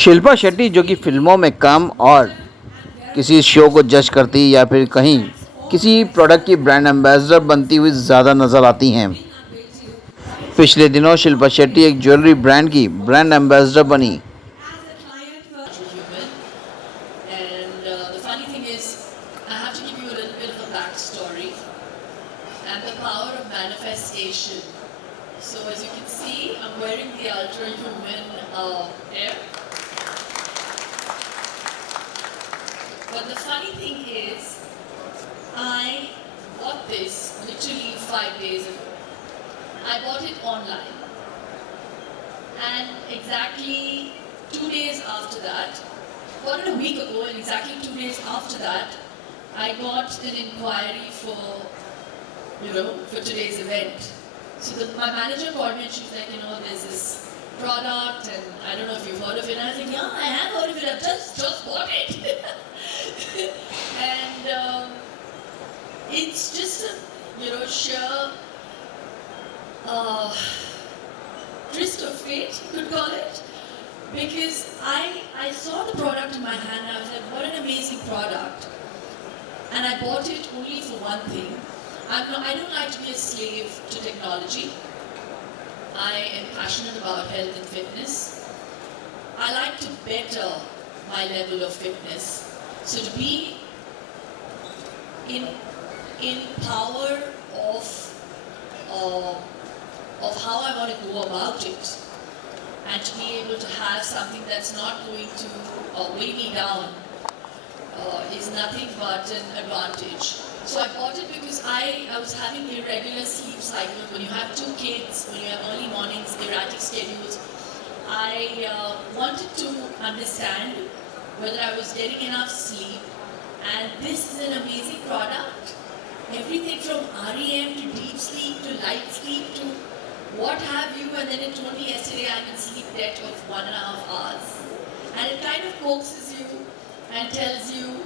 शिल्पा शेट्टी जो कि फिल्मों में काम और किसी शो को जज करती या फिर कहीं किसी प्रोडक्ट की ब्रांड एम्बेसडर बनती हुई ज़्यादा नज़र आती हैं। पिछले दिनों शिल्पा शेट्टी एक ज्वेलरी ब्रांड की ब्रांड एम्बेसडर बनी। Human. And the funny thing is, I have to give you a little bit of a backstory and the power of manifestation. So, as you can see, I'm wearing the Ultra Human air. But the funny thing is, I bought this literally 5 days ago. I bought it online. And exactly 2 days after that, more than a week ago, and exactly 2 days after that, I got an inquiry for today's event. So my manager called me and she's like, there's this product, and I don't know if you've heard of it. And I was like, yeah, I have heard of it. I've just bought it. And it's just a, sheer twist of fate, you could call it, because I saw the product in my hand and I was like, what an amazing product. And I bought it only for one thing. I don't like to be a slave to technology. I am passionate about health and fitness. I like to better my level of fitness. So to be in power of how I want to go about it, and to be able to have something that's not going to weigh me down is nothing but an advantage. So I bought it because I was having irregular sleep cycles. When you have 2 kids, when you have early mornings, erratic schedules, I wanted to understand whether I was getting enough sleep, and this is an amazing product. Everything from REM to deep sleep to light sleep to what have you, and then it told me yesterday I'm in sleep debt of 1.5 hours. And it kind of coaxes you and tells you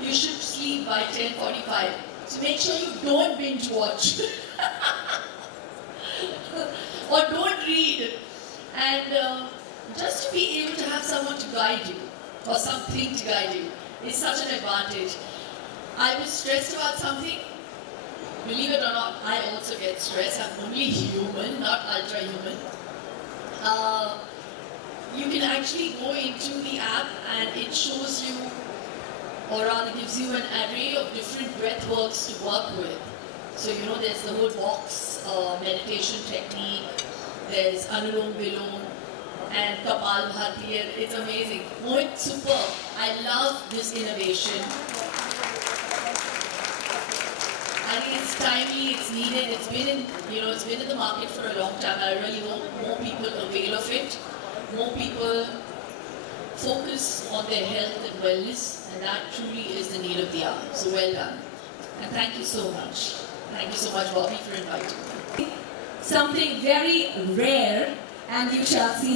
you should sleep by 10:45. So make sure you don't binge watch or don't read. And just to be able to have someone to guide you or something to guide you is such an advantage. I was stressed about something. Believe it or not, I also get stressed. I'm only human, not ultra human. You can actually go into the app and it shows you, or rather gives you an array of different breath works to work with. So there's the whole box meditation technique, there's Anulom Vilom and Kapal Bharti. It's amazing. Mohit, super. I love this innovation. I think it's timely, it's needed, it's been in the market for a long time. I really hope more people avail of it, more people focus on their health and wellness, and that truly is the need of the hour. So well done. And thank you so much. Thank you so much, Bobby, for inviting me. Something very rare, and you shall see